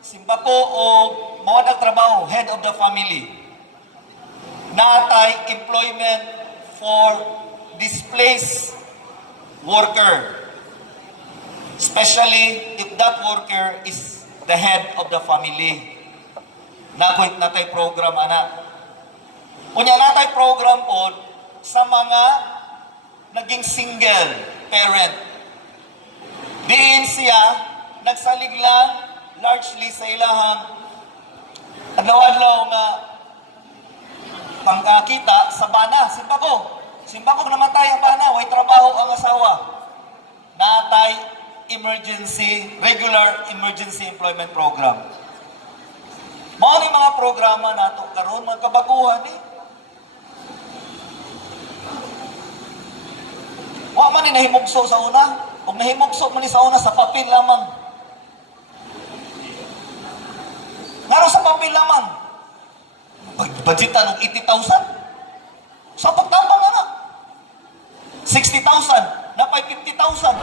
simba ko o mawad ang trabaho, head of the family. Natay employment for displaced worker. Especially if that worker is the head of the family. Natay program, anak. Kunya natay program po sa mga naging single parent. Diin siya nagsaligla largely sa ilahang adlaw-adlaw nga pangkakita sa bana. Simba ko namatay ang bana, way trabaho ang asawa. Natay regular emergency employment program. Mao ni mga programa nato karon mga kabaguhan ni. Wa man ni nahimugso sa una, ug nahimugso man ni sa una sa papel lamang. Ngaro sa papel lamang. Budgetan og 80,000. Sa pagtambang ana. 60,000, napay 50,000.